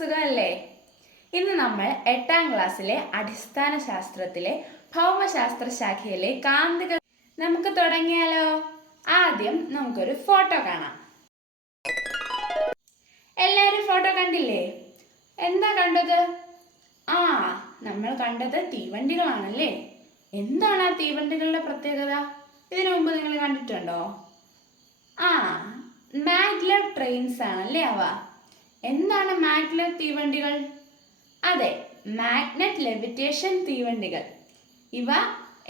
സുഖമല്ലേ? ഇന്ന് നമ്മൾ 8ാം ക്ലാസ്സിലെ അടിസ്ഥാന ശാസ്ത്രത്തിലെ ഭൗമശാസ്ത്ര ശാഖയിലെ കാന്തിക നമുക്ക് തുടങ്ങിയാലോ? ആദ്യം നമുക്കൊരു ഫോട്ടോ കാണാം. എല്ലാവരും ഫോട്ടോ കണ്ടില്ലേ? എന്താ കണ്ടത്? നമ്മൾ കണ്ടത് തീവണ്ടികളാണല്ലേ. എന്താണ് ആ തീവണ്ടികളുടെ പ്രത്യേകത? ഇതിനു മുമ്പ് നിങ്ങൾ കണ്ടിട്ടുണ്ടോ? മാഗ്ലെവ് ട്രെയിൻസ് ആണല്ലേ അവ. എന്താണ് മാഗ്ലെവ് തീവണ്ടികൾ? അതെ, മാഗ്നറ്റ് ലെവിറ്റേഷൻ തീവണ്ടികൾ. ഇവ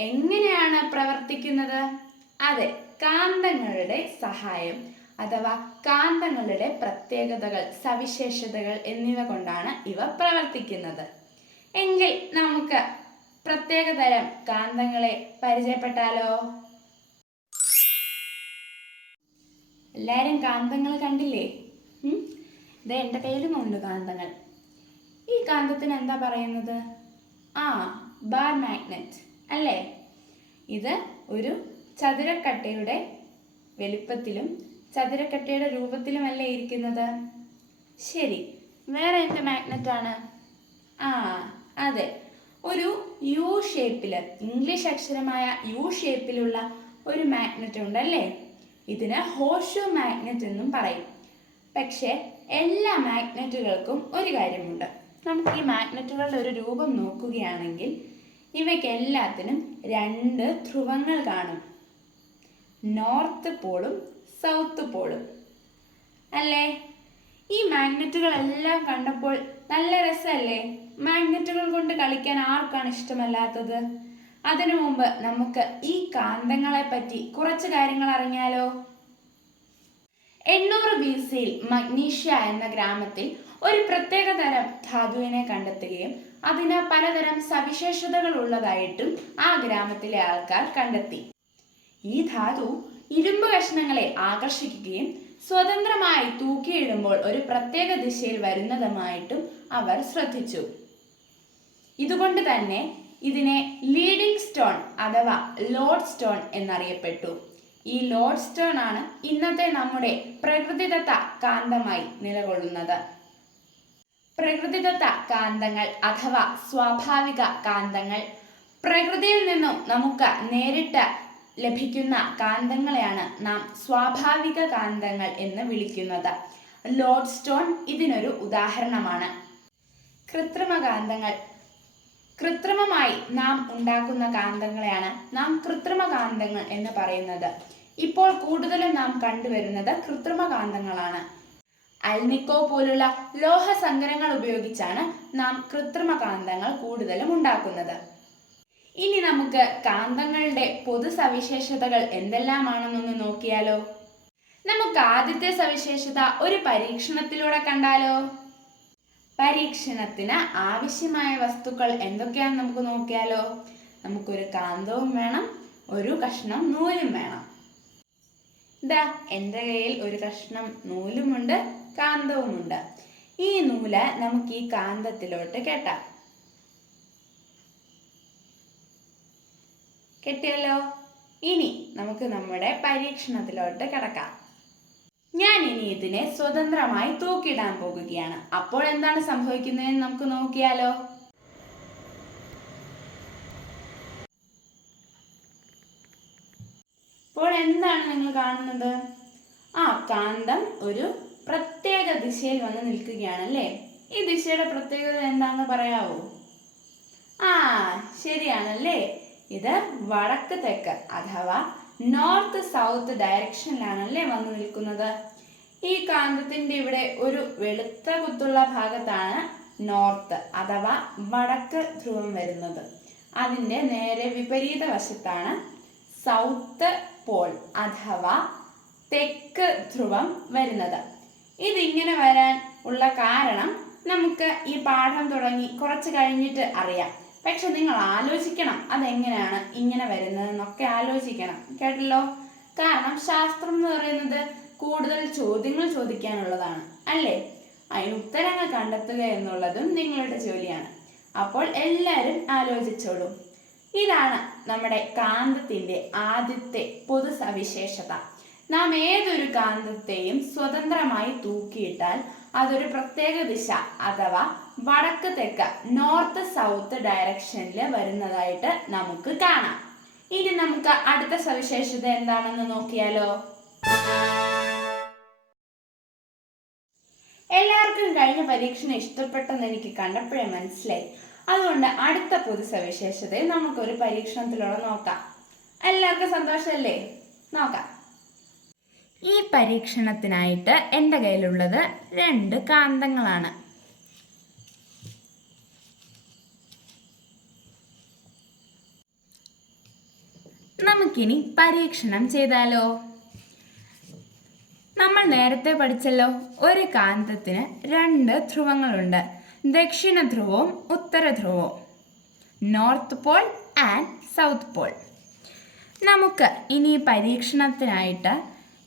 എങ്ങനെയാണ് പ്രവർത്തിക്കുന്നത്? അതെ, കാന്തങ്ങളുടെ സഹായം അഥവാ കാന്തങ്ങളുടെ പ്രത്യേകതകൾ, സവിശേഷതകൾ എന്നിവ കൊണ്ടാണ് ഇവ പ്രവർത്തിക്കുന്നത്. എങ്കിൽ നമുക്ക് പ്രത്യേകതരം കാന്തങ്ങളെ പരിചയപ്പെട്ടാലോ? എല്ലാവരും കാന്തങ്ങൾ കണ്ടില്ലേ? ഇത് എൻ്റെ കയ്യിലുമുണ്ട് കാന്തങ്ങൾ. ഈ കാന്തത്തിന് എന്താ പറയുന്നത്? ബാർ മാഗ്നറ്റ് അല്ലേ. ഇത് ഒരു ചതുരക്കട്ടയുടെ വലിപ്പത്തിലും ചതുരക്കട്ടയുടെ രൂപത്തിലുമല്ലേ ഇരിക്കുന്നത്? ശരി, വേറെ എന്ത് മാഗ്നറ്റാണ്? അതെ, ഒരു യു ഷേപ്പില്, ഇംഗ്ലീഷ് അക്ഷരമായ യു ഷേപ്പിലുള്ള ഒരു മാഗ്നറ്റ് ഉണ്ടല്ലേ. ഇതിന് ഹോഷു മാഗ്നറ്റ് എന്നും പറയും. പക്ഷേ എല്ലാ മാഗ്നറ്റുകൾക്കും ഒരു കാര്യമുണ്ട്. നമുക്ക് ഈ മാഗ്നറ്റുകളുടെ ഒരു രൂപം നോക്കുകയാണെങ്കിൽ ഇവയ്ക്ക് എല്ലാത്തിനും 2 ധ്രുവങ്ങൾ കാണും. നോർത്ത് പോളും സൗത്ത് പോളും അല്ലേ. ഈ മാഗ്നറ്റുകളെല്ലാം കണ്ടപ്പോൾ നല്ല രസമല്ലേ? മാഗ്നറ്റുകൾ കൊണ്ട് കളിക്കാൻ ആർക്കാണ് ഇഷ്ടമല്ലാത്തത്? അതിനു മുമ്പ് നമുക്ക് ഈ കാന്തങ്ങളെ പറ്റി കുറച്ച് കാര്യങ്ങൾ അറിഞ്ഞാലോ? 800 BC മഗ്നീഷ്യ എന്ന ഗ്രാമത്തിൽ ഒരു പ്രത്യേക തരം ധാതുവിനെ കണ്ടെത്തുകയും അതിന് പലതരം സവിശേഷതകൾ ഉള്ളതായിട്ടും ആ ഗ്രാമത്തിലെ ആൾക്കാർ കണ്ടെത്തി. ഈ ധാതു ഇരുമ്പ് കഷ്ണങ്ങളെ ആകർഷിക്കുകയും സ്വതന്ത്രമായി തൂക്കിയിടുമ്പോൾ ഒരു പ്രത്യേക ദിശയിൽ വരുന്നതുമായിട്ടും അവർ ശ്രദ്ധിച്ചു. ഇതുകൊണ്ട് തന്നെ ഇതിനെ ലീഡിംഗ് സ്റ്റോൺ അഥവാ ലോഡ് സ്റ്റോൺ എന്നറിയപ്പെട്ടു. ഈ ലോഡ് സ്റ്റോൺ ആണ് ഇന്നത്തെ നമ്മുടെ പ്രകൃതിദത്ത കാന്തമായി നിലകൊള്ളുന്നത്. പ്രകൃതിദത്ത കാന്തങ്ങൾ അഥവാ സ്വാഭാവിക കാന്തങ്ങൾ, പ്രകൃതിയിൽ നിന്നും നമുക്ക് നേരിട്ട് ലഭിക്കുന്ന കാന്തങ്ങളെയാണ് നാം സ്വാഭാവിക കാന്തങ്ങൾ എന്ന് വിളിക്കുന്നത്. ലോഡ് സ്റ്റോൺ ഇതിനൊരു ഉദാഹരണമാണ്. കൃത്രിമ കാന്തങ്ങൾ, കൃത്രിമമായി നാം ഉണ്ടാക്കുന്ന കാന്തങ്ങളെയാണ് നാം കൃത്രിമ കാന്തങ്ങൾ എന്ന് പറയുന്നത്. ഇപ്പോൾ കൂടുതലും നാം കണ്ടുവരുന്നത് കൃത്രിമ കാന്തങ്ങളാണ്. അൽനിക്കോ പോലുള്ള ലോഹസങ്കരങ്ങൾ ഉപയോഗിച്ചാണ് നാം കൃത്രിമ കാന്തങ്ങൾ കൂടുതലും ഉണ്ടാക്കുന്നത്. ഇനി നമുക്ക് കാന്തങ്ങളുടെ പൊതു സവിശേഷതകൾ എന്തെല്ലാമാണെന്നൊന്ന് നോക്കിയാലോ? നമുക്ക് ആദ്യത്തെ സവിശേഷത ഒരു പരീക്ഷണത്തിലൂടെ കണ്ടാലോ? പരീക്ഷണത്തിന് ആവശ്യമായ വസ്തുക്കൾ എന്തൊക്കെയാണെന്ന് നമുക്ക് നോക്കിയാലോ? നമുക്കൊരു കാന്തവും വേണം, ഒരു കഷ്ണം നൂലും വേണം. എൻ്റെ കയ്യിൽ ഒരു കഷ്ണം നൂലുമുണ്ട്, കാന്തവുമുണ്ട്. ഈ നൂല് നമുക്ക് ഈ കാന്തത്തിലോട്ട് കെട്ടാം. കെട്ടിയല്ലോ. ഇനി നമുക്ക് നമ്മുടെ പരീക്ഷണത്തിലോട്ട് കിടക്കാം. ഞാൻ ഇനി ഇതിനെ സ്വതന്ത്രമായി തൂക്കിയിടാൻ പോകുകയാണ്. അപ്പോൾ എന്താണ് സംഭവിക്കുന്നതെന്ന് നമുക്ക് നോക്കിയാലോ? ഇപ്പോൾ എന്താണ് നിങ്ങൾ കാണുന്നത്? കാന്തം ഒരു പ്രത്യേക ദിശയിൽ വന്ന് നിൽക്കുകയാണല്ലേ. ഈ ദിശയുടെ പ്രത്യേകത എന്താണെന്ന് പറയാവോ? ശരിയാണല്ലേ. ഇത് വടക്ക് തെക്ക് അഥവാ നോർത്ത് സൗത്ത് ഡയറക്ഷനിലാണല്ലേ വന്നു നിൽക്കുന്നത്. ഈ കാന്തത്തിന്റെ ഇവിടെ ഒരു വെളുത്ത കുത്തുള്ള ഭാഗത്താണ് നോർത്ത് അഥവാ വടക്ക് ധ്രുവം വരുന്നത്. അതിൻ്റെ നേരെ വിപരീത വശത്താണ് സൗത്ത് പോൾ അഥവാ തെക്ക് ധ്രുവം വരുന്നത്. ഇതിങ്ങനെ വരാൻ ഉള്ള കാരണം നമുക്ക് ഈ പാഠം തുടങ്ങി കുറച്ച് കഴിഞ്ഞിട്ട് അറിയാം. പക്ഷെ നിങ്ങൾ ആലോചിക്കണം, അതെങ്ങനെയാണ് ഇങ്ങനെ വരുന്നതെന്നൊക്കെ ആലോചിക്കണം. കേട്ടല്ലോ? കാരണം ശാസ്ത്രം എന്ന് പറയുന്നത് കൂടുതൽ ചോദ്യങ്ങൾ ചോദിക്കാനുള്ളതാണ് അല്ലേ. അതിന് ഉത്തരങ്ങൾ കണ്ടെത്തുക എന്നുള്ളതും നിങ്ങളുടെ ജോലിയാണ്. അപ്പോൾ എല്ലാവരും ആലോചിച്ചോളൂ. ഇതാണ് നമ്മുടെ കാന്തത്തിന്റെ ആദ്യത്തെ പൊതു സവിശേഷത. നാം ഏതൊരു കാന്തത്തെയും സ്വതന്ത്രമായി തൂക്കിയിട്ടാൽ അതൊരു പ്രത്യേക ദിശ അഥവാ വടക്ക് തെക്ക് നോർത്ത് സൗത്ത് ഡയറക്ഷനിൽ വരുന്നതായിട്ട് നമുക്ക് കാണാം. ഇനി നമുക്ക് അടുത്ത സവിശേഷത എന്താണെന്ന് നോക്കിയാലോ. എല്ലാവർക്കും കഴിഞ്ഞ പരീക്ഷണം ഇഷ്ടപ്പെട്ടെന്ന് എനിക്ക് കണ്ടപ്പോഴേ മനസ്സിലായി. അതുകൊണ്ട് അടുത്ത പൊതു സവിശേഷതയെ നമുക്കൊരു പരീക്ഷണത്തിലൂടെ നോക്കാം. എല്ലാവർക്കും സന്തോഷമല്ലേ? നോക്കാം. ഈ പരീക്ഷണത്തിനായിട്ട് എൻ്റെ കയ്യിലുള്ളത് 2 കാന്തങ്ങളാണ്. നമുക്കിനി പരീക്ഷണം ചെയ്താലോ. നമ്മൾ നേരത്തെ പഠിച്ചല്ലോ, ഒരു കാന്തത്തിന് 2 ധ്രുവങ്ങളുണ്ട്, ദക്ഷിണ ധ്രുവവും ഉത്തര ധ്രുവവും, north pole and south pole. നമുക്ക് ഇനി പരീക്ഷണത്തിനായിട്ട്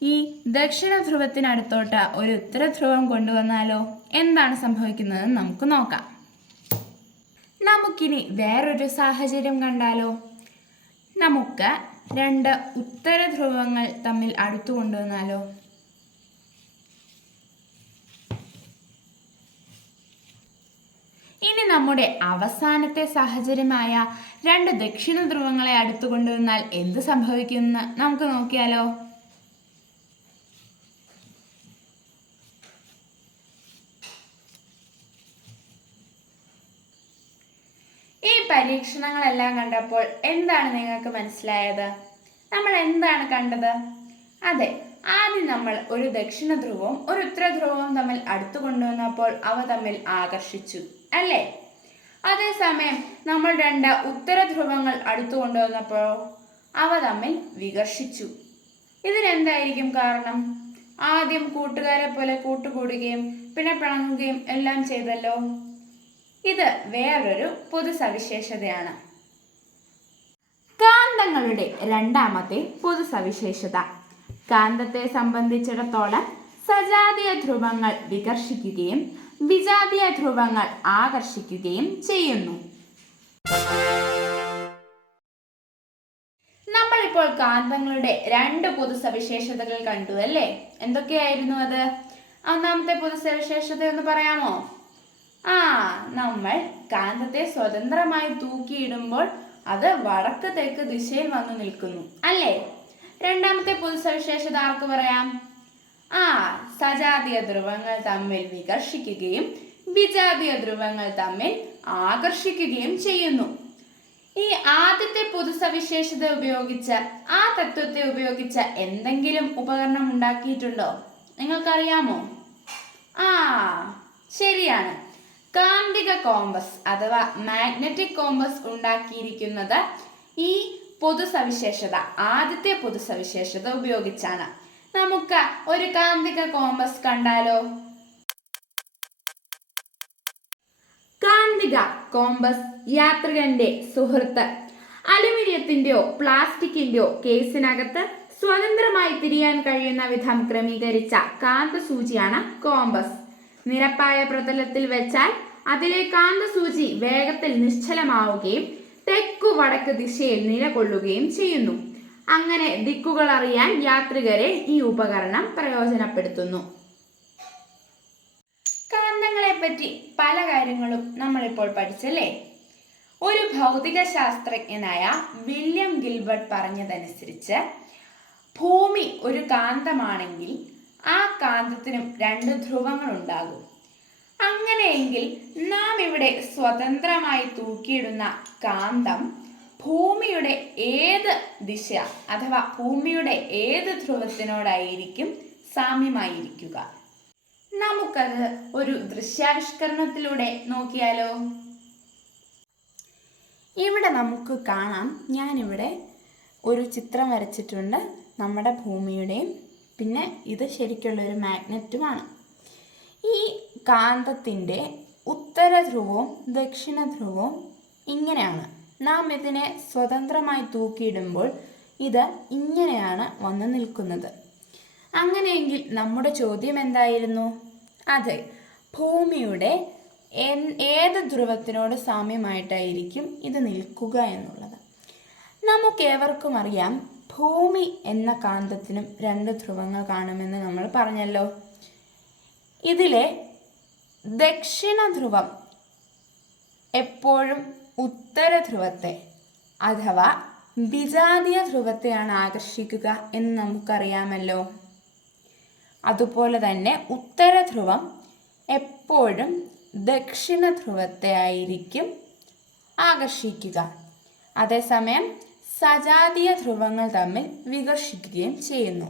ഈ ദക്ഷിണ ധ്രുവത്തിനടുത്തോട്ട് ഒരു ഉത്തര ധ്രുവം കൊണ്ടുവന്നാലോ. എന്താണ് സംഭവിക്കുന്നതെന്ന് നമുക്ക് നോക്കാം. നമുക്കിനി വേറൊരു സാഹചര്യം കണ്ടാലോ. നമുക്ക് 2 ഉത്തര ധ്രുവങ്ങൾ തമ്മിൽ അടുത്തു കൊണ്ടുവന്നാലോ. ഇനി നമ്മുടെ അവസാനത്തെ സാഹചര്യമായ 2 ദക്ഷിണ ധ്രുവങ്ങളെ അടുത്തു കൊണ്ടുവന്നാൽ എന്ത് സംഭവിക്കുമെന്ന് നമുക്ക് നോക്കിയാലോ. ഈ പരീക്ഷണങ്ങളെല്ലാം കണ്ടപ്പോൾ എന്താണ് നിങ്ങൾക്ക് മനസ്സിലായത്? നമ്മൾ എന്താണ് കണ്ടത്? അതെ, ആദ്യം നമ്മൾ ഒരു ദക്ഷിണ ധ്രുവവും ഒരു ഉത്തര ധ്രുവവും തമ്മിൽ അടുത്തു കൊണ്ടുവന്നപ്പോൾ അവ തമ്മിൽ ആകർഷിച്ചു, അല്ലേ? അതേസമയം നമ്മൾ 2 ഉത്തര ധ്രുവങ്ങൾ അടുത്തു കൊണ്ടുവന്നപ്പോൾ അവ തമ്മിൽ വികർഷിച്ചു. ഇതിനെന്തായിരിക്കും കാരണം? ആദ്യം കൂട്ടുകാരെ പോലെ കൂട്ടുകൂടുകയും പിന്നെ പിണങ്ങുകയും എല്ലാം ചെയ്തല്ലോ. ഇത് വേറൊരു പൊതു സവിശേഷതയാണ്. കാന്തങ്ങളുടെ രണ്ടാമത്തെ പൊതു സവിശേഷത, കാന്തത്തെ സംബന്ധിച്ചിടത്തോളം സജാതീയ ധ്രുവങ്ങൾ വികർഷിക്കുകയും വിജാതീയ ധ്രുവങ്ങൾ ആകർഷിക്കുകയും ചെയ്യുന്നു. നമ്മളിപ്പോൾ കാന്തങ്ങളുടെ 2 പൊതു സവിശേഷതകൾ കണ്ടു, അല്ലേ? എന്തൊക്കെയായിരുന്നു അത്? ഒന്നാമത്തെ പൊതു സവിശേഷത ഒന്ന് പറയാമോ? നമ്മൾ കാന്തത്തെ സ്വതന്ത്രമായി തൂക്കിയിടുമ്പോൾ അത് വടക്ക് തെക്ക് ദിശയിൽ വന്നു നിൽക്കുന്നു, അല്ലേ? രണ്ടാമത്തെ പൊതു സവിശേഷത ആർക്ക് പറയാം? സജാതീയ ധ്രുവങ്ങൾ തമ്മിൽ വികർഷിക്കുകയും വിജാതീയ ധ്രുവങ്ങൾ തമ്മിൽ ആകർഷിക്കുകയും ചെയ്യുന്നു. ഈ ആദ്യത്തെ പൊതു സവിശേഷത ഉപയോഗിച്ച് ആ തത്വത്തെ ഉപയോഗിച്ച് എന്തെങ്കിലും ഉപകരണം ഉണ്ടാക്കിയിട്ടുണ്ടോ? നിങ്ങൾക്കറിയാമോ? ശരിയാണ്, കാന്തിക കോമ്പസ് അഥവാ മാഗ്നറ്റിക് കോമ്പസ് ഉണ്ടാക്കിയിരിക്കുന്നത് ഈ പൊതു സവിശേഷത, ആദ്യത്തെ പൊതു സവിശേഷത ഉപയോഗിച്ചാണ്. നമുക്ക് ഒരു കാന്തിക കോമ്പസ് കണ്ടാലോ. കാന്തിക കോമ്പസ് യാത്രികന്റെ സുഹൃത്ത്. അലുമിനിയത്തിന്റെയോ പ്ലാസ്റ്റിക്കിന്റെയോ കേസിനകത്ത് സ്വതന്ത്രമായി തിരിയാൻ കഴിയുന്ന വിധം ക്രമീകരിച്ച കാന്തസൂചിയാണ് കോമ്പസ്. നിരപ്പായ പ്രതലത്തിൽ വെച്ചാൽ അതിലെ കാന്തസൂചി വേഗത്തിൽ നിശ്ചലമാവുകയും തെക്കു വടക്ക് ദിശയിൽ നിലകൊള്ളുകയും ചെയ്യുന്നു. അങ്ങനെ ദിക്കുകൾ അറിയാൻ യാത്രികരെ ഈ ഉപകരണം പ്രയോജനപ്പെടുത്തുന്നു. കാന്തങ്ങളെ പറ്റി പല കാര്യങ്ങളും നമ്മളിപ്പോൾ പഠിച്ചല്ലേ. ഒരു ഭൗതിക ശാസ്ത്രജ്ഞനായ വില്യം ഗിൽബർട്ട് പറഞ്ഞതനുസരിച്ച് ഭൂമി ഒരു കാന്തമാണെങ്കിൽ ആ കാന്തത്തിനും 2 ധ്രുവങ്ങൾ ഉണ്ടാകും. അങ്ങനെയെങ്കിൽ നാം ഇവിടെ സ്വതന്ത്രമായി തൂക്കിയിടുന്ന കാന്തം ഭൂമിയുടെ ഏത് ദിശ അഥവാ ഭൂമിയുടെ ഏത് ധ്രുവത്തിനോടായിരിക്കും സാമ്യമായിരിക്കുക? നമുക്കത് ഒരു ദൃശ്യാവിഷ്കരണത്തിലൂടെ നോക്കിയാലോ. ഇവിടെ നമുക്ക് കാണാം, ഞാനിവിടെ ഒരു ചിത്രം വരച്ചിട്ടുണ്ട് നമ്മുടെ ഭൂമിയുടെയും. പിന്നെ ഇത് ശരിക്കുള്ളൊരു മാഗ്നറ്റുമാണ്. ഈ കാന്തത്തിൻ്റെ ഉത്തര ധ്രുവവും ദക്ഷിണ ധ്രുവവും ഇങ്ങനെയാണ്. നാം ഇതിനെ സ്വതന്ത്രമായി തൂക്കിയിടുമ്പോൾ ഇത് ഇങ്ങനെയാണ് വന്ന് നിൽക്കുന്നത്. അങ്ങനെയെങ്കിൽ നമ്മുടെ ചോദ്യം എന്തായിരുന്നു? അതെ, ഭൂമിയുടെ ഏത് ധ്രുവത്തിനോട് സാമ്യമായിട്ടായിരിക്കും ഇത് നിൽക്കുക എന്നുള്ളത്. നമുക്കേവർക്കും അറിയാം, ഭൂമി എന്ന കാന്തത്തിനും 2 ധ്രുവങ്ങൾ കാണുമെന്ന് നമ്മൾ പറഞ്ഞല്ലോ. ഇതിലെ ദക്ഷിണ ധ്രുവം എപ്പോഴും ഉത്തര ധ്രുവത്തെ അഥവാ വിജാതീയ ധ്രുവത്തെയാണ് ആകർഷിക്കുക എന്ന് നമുക്കറിയാമല്ലോ. അതുപോലെ തന്നെ ഉത്തര ധ്രുവം എപ്പോഴും ദക്ഷിണ ധ്രുവത്തെ ആയിരിക്കും ആകർഷിക്കുക. അതേസമയം സജാതീയ ധ്രുവങ്ങൾ തമ്മിൽ വികർഷിക്കുകയും ചെയ്യുന്നു.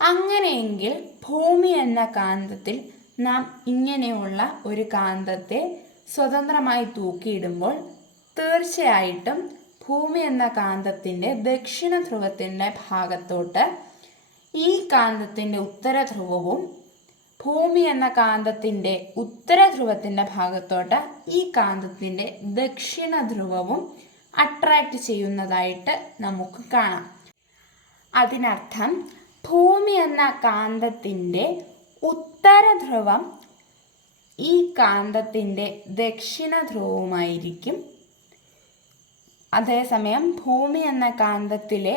അങ്ങനെയെങ്കിൽ ഭൂമി എന്ന കാന്തത്തിൽ നാം ഇങ്ങനെയുള്ള ഒരു കാന്തത്തെ സ്വതന്ത്രമായി തൂക്കിയിടുമ്പോൾ തീർച്ചയായിട്ടും ഭൂമി എന്ന കാന്തത്തിൻ്റെ ദക്ഷിണ ധ്രുവത്തിൻ്റെ ഭാഗത്തോട്ട് ഈ കാന്തത്തിൻ്റെ ഉത്തര ധ്രുവവും ഭൂമി എന്ന കാന്തത്തിൻ്റെ ഉത്തര ധ്രുവത്തിൻ്റെ ഭാഗത്തോട്ട് ഈ കാന്തത്തിൻ്റെ ദക്ഷിണ ധ്രുവവും അട്രാക്റ്റ് ചെയ്യുന്നതായിട്ട് നമുക്ക് കാണാം. അതിനർത്ഥം ഭൂമി എന്ന കാന്തത്തിൻ്റെ ഉത്തര ധ്രുവം ഈ കാന്തത്തിൻ്റെ ദക്ഷിണ ധ്രുവവുമായിരിക്കും. അതേസമയം ഭൂമി എന്ന കാന്തത്തിലെ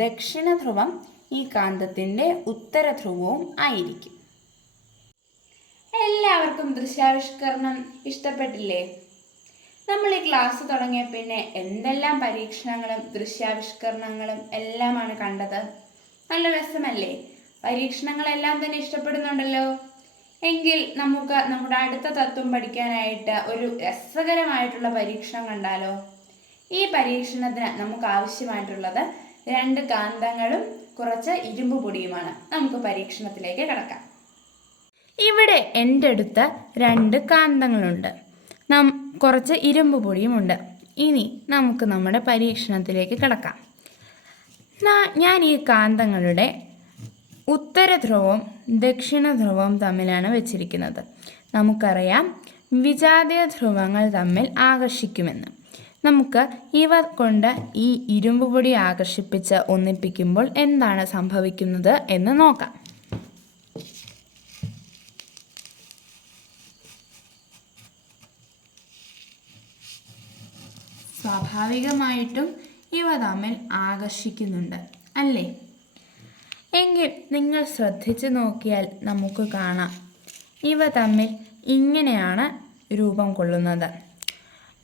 ദക്ഷിണ ധ്രുവം ഈ കാന്തത്തിൻ്റെ ഉത്തര ധ്രുവവും ആയിരിക്കും. എല്ലാവർക്കും ദൃശ്യാവിഷ്കരണം ഇഷ്ടപ്പെട്ടില്ലേ? നമ്മൾ ഈ ക്ലാസ് തുടങ്ങിയ പിന്നെ എന്തെല്ലാം പരീക്ഷണങ്ങളും ദൃശ്യാവിഷ്കരണങ്ങളും എല്ലാമാണ് കണ്ടത്. നല്ല രസമല്ലേ? പരീക്ഷണങ്ങളെല്ലാം തന്നെ ഇഷ്ടപ്പെടുന്നുണ്ടല്ലോ. എങ്കിൽ നമുക്ക് നമ്മുടെ അടുത്ത തത്വം പഠിക്കാനായിട്ട് ഒരു രസകരമായിട്ടുള്ള പരീക്ഷണം കണ്ടാലോ? ഈ പരീക്ഷണത്തിന് നമുക്ക് ആവശ്യമായിട്ടുള്ളത് 2 കാന്തങ്ങളും കുറച്ച് ഇരുമ്പ് പൊടിയുമാണ്. നമുക്ക് പരീക്ഷണത്തിലേക്ക് കടക്കാം. ഇവിടെ എൻ്റെ അടുത്ത് 2 കാന്തങ്ങളുണ്ട്, കുറച്ച് ഇരുമ്പ് പൊടിയുമുണ്ട്. ഇനി നമുക്ക് നമ്മുടെ പരീക്ഷണത്തിലേക്ക് കടക്കാം. ഞാൻ ഈ കാന്തങ്ങളുടെ ഉത്തര ധ്രുവവും ദക്ഷിണ ധ്രുവവും തമ്മിലാണ് വെച്ചിരിക്കുന്നത്. നമുക്കറിയാം വിജാതീയ ധ്രുവങ്ങൾ തമ്മിൽ ആകർഷിക്കുമെന്ന്. നമുക്ക് ഇവ കൊണ്ട് ഈ ഇരുമ്പ് പൊടി ആകർഷിപ്പിച്ച് ഒന്നിപ്പിക്കുമ്പോൾ എന്താണ് സംഭവിക്കുന്നത് എന്ന് നോക്കാം. സ്വാഭാവികമായിട്ടും ഇവ തമ്മിൽ ആകർഷിക്കുന്നുണ്ട് അല്ലേ? എങ്കിൽ നിങ്ങൾ ശ്രദ്ധിച്ചു നോക്കിയാൽ നമുക്ക് കാണാം ഇവ തമ്മിൽ ഇങ്ങനെയാണ് രൂപം കൊള്ളുന്നത്.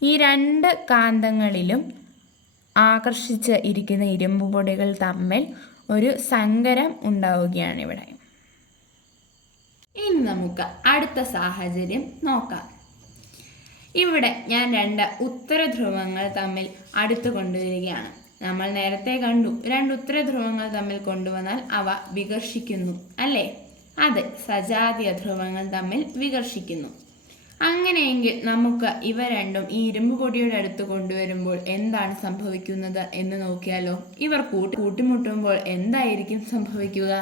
ഈ 2 കാന്തങ്ങളിലും ആകർഷിച്ച് ഇരിക്കുന്ന ഇരുമ്പ് പൊടികൾ തമ്മിൽ ഒരു സങ്കരം ഉണ്ടാവുകയാണ് ഇവിടെ. ഇനി നമുക്ക് അടുത്ത സാഹചര്യം നോക്കാം. ഇവിടെ ഞാൻ 2 ഉത്തര ധ്രുവങ്ങൾ തമ്മിൽ അടുത്ത് കൊണ്ടുവരികയാണ്. നമ്മൾ നേരത്തെ കണ്ടു 2 ഉത്തര ധ്രുവങ്ങൾ തമ്മിൽ കൊണ്ടുവന്നാൽ അവ വികർഷിക്കുന്നു അല്ലേ? അതെ, സജാതീയ ധ്രുവങ്ങൾ തമ്മിൽ വികർഷിക്കുന്നു. അങ്ങനെയെങ്കിൽ നമുക്ക് ഇവ രണ്ടും ഈ ഇരുമ്പ് പൊടിയുടെ അടുത്ത് കൊണ്ടുവരുമ്പോൾ എന്താണ് സംഭവിക്കുന്നത് എന്ന് നോക്കിയാലോ? ഇവർ കൂട്ടിമുട്ടുമ്പോൾ എന്തായിരിക്കും സംഭവിക്കുക?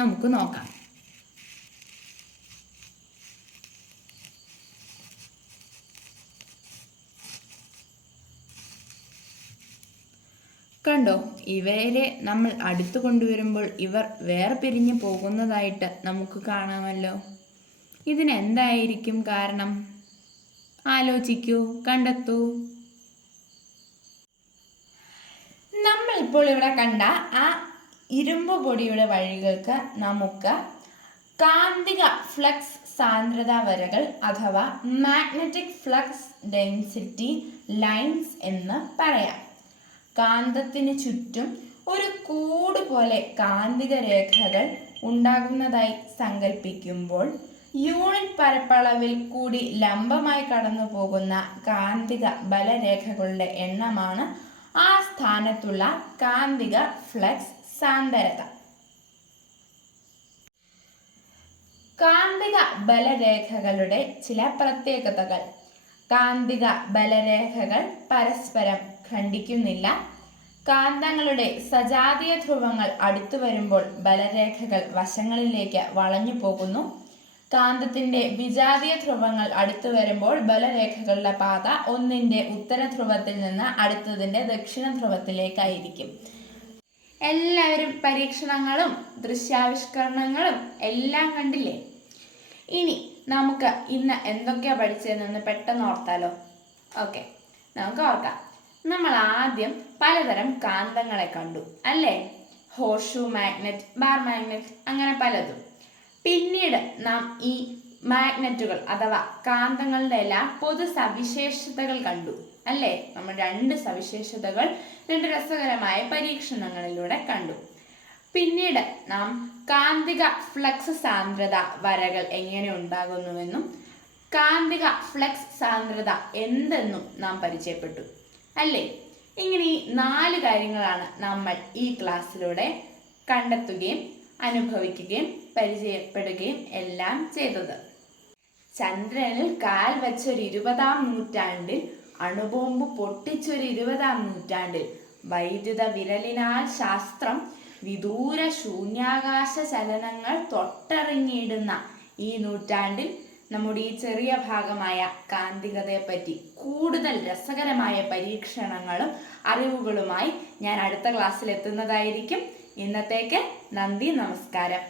നമുക്ക് നോക്കാം. കണ്ടോ, ഇവരെ നമ്മൾ അടുത്ത് കൊണ്ടുവരുമ്പോൾ ഇവർ വേർപിരിഞ്ഞു പോകുന്നതായിട്ട് നമുക്ക് കാണാമല്ലോ. ഇതിനെന്തായിരിക്കും കാരണം? ആലോചിക്കൂ, കണ്ടെത്തൂ. നമ്മൾ ഇപ്പോൾ ഇവിടെ കണ്ട ആ ഇരുമ്പ് പൊടിയുടെ വഴികൾക്ക് നമുക്ക് കാന്തിക ഫ്ലക്സ് സാന്ദ്രത വരകൾ അഥവാ മാഗ്നറ്റിക് ഫ്ലക്സ് ഡെൻസിറ്റി ലൈൻസ് എന്ന് പറയാം. കാന്തത്തിന് ചുറ്റും ഒരു കൂട് പോലെ കാന്തിക രേഖകൾ ഉണ്ടാകുന്നതായി സങ്കല്പിക്കുമ്പോൾ യൂണിറ്റ് പരപ്പളവിൽ കൂടി ലംബമായി കടന്നു പോകുന്ന കാന്തിക ബലരേഖകളുടെ എണ്ണമാണ് ആ സ്ഥാനത്തുള്ള കാന്തിക ഫ്ലക്സ് സാന്ദ്രത. കാന്തിക ബലരേഖകളുടെ ചില പ്രത്യേകതകൾ. കാന്തിക ബലരേഖകൾ പരസ്പരം ഖണ്ഡിക്കുന്നില്ല. കാന്തങ്ങളുടെ സജാതീയ ധ്രുവങ്ങൾ അടുത്തു വരുമ്പോൾ ബലരേഖകൾ വശങ്ങളിലേക്ക് വളഞ്ഞു പോകുന്നു. കാന്തത്തിന്റെ വിജാതീയ ധ്രുവങ്ങൾ അടുത്തു വരുമ്പോൾ ബലരേഖകളുടെ പാത ഒന്നിന്റെ ഉത്തര ധ്രുവത്തിൽ നിന്ന് അടുത്തതിന്റെ ദക്ഷിണ ധ്രുവത്തിലേക്കായിരിക്കും. എല്ലാവരും പരീക്ഷണങ്ങളും ദൃശ്യാവിഷ്കരണങ്ങളും എല്ലാം കണ്ടില്ലേ? ഇനി നമുക്ക് ഇന്ന് എന്തൊക്കെയാണ് പഠിച്ചതെന്ന് പെട്ടെന്ന് ഓർത്താലോ? ഓക്കെ, നമുക്ക് ഓർക്കാം. നമ്മൾ ആദ്യം പലതരം കാന്തങ്ങളെ കണ്ടു അല്ലേ? ഹോർഷൂ മാഗ്നറ്റ്, ബാർ മാഗ്നറ്റ്, അങ്ങനെ പലതും. പിന്നീട് നാം ഈ മാഗ്നറ്റുകൾ അഥവാ കാന്തങ്ങളുടെ എല്ലാം പൊതു സവിശേഷതകൾ കണ്ടു അല്ലേ? നമ്മൾ രണ്ട് സവിശേഷതകൾ രണ്ട് രസകരമായ പരീക്ഷണങ്ങളിലൂടെ കണ്ടു. പിന്നീട് നാം കാന്തിക ഫ്ലക്സ് സാന്ദ്രത വരകൾ എങ്ങനെ ഉണ്ടാകുന്നുവെന്നും കാന്തിക ഫ്ലക്സ് സാന്ദ്രത എന്തെന്നും നാം പരിചയപ്പെട്ടു അല്ലേ? ഇങ്ങനെ ഈ 4 കാര്യങ്ങളാണ് നമ്മൾ ഈ ക്ലാസ്സിലൂടെ കണ്ടെത്തുകയും അനുഭവിക്കുകയും പരിചയപ്പെടുകയും എല്ലാം ചെയ്തത്. ചന്ദ്രനിൽ കാൽ വെച്ചൊരു 20-ാം നൂറ്റാണ്ടിൽ, അണുബോംബ് പൊട്ടിച്ചൊരു 20-ാം നൂറ്റാണ്ടിൽ, വൈദ്യുത വിരലിനാൽ ശാസ്ത്രം വിദൂര ശൂന്യാകാശ ചലനങ്ങൾ തൊട്ടറിഞ്ഞിടുന്ന ഈ നൂറ്റാണ്ടിൽ നമ്മുടെ ഈ ചെറിയ ഭാഗമായ കാന്തികതയെപ്പറ്റി കൂടുതൽ രസകരമായ പരീക്ഷണങ്ങളും അറിവുകളുമായി ഞാൻ അടുത്ത ക്ലാസ്സിൽ എത്തുന്നതായിരിക്കും. ഇന്നത്തേക്ക് നന്ദി, നമസ്കാരം.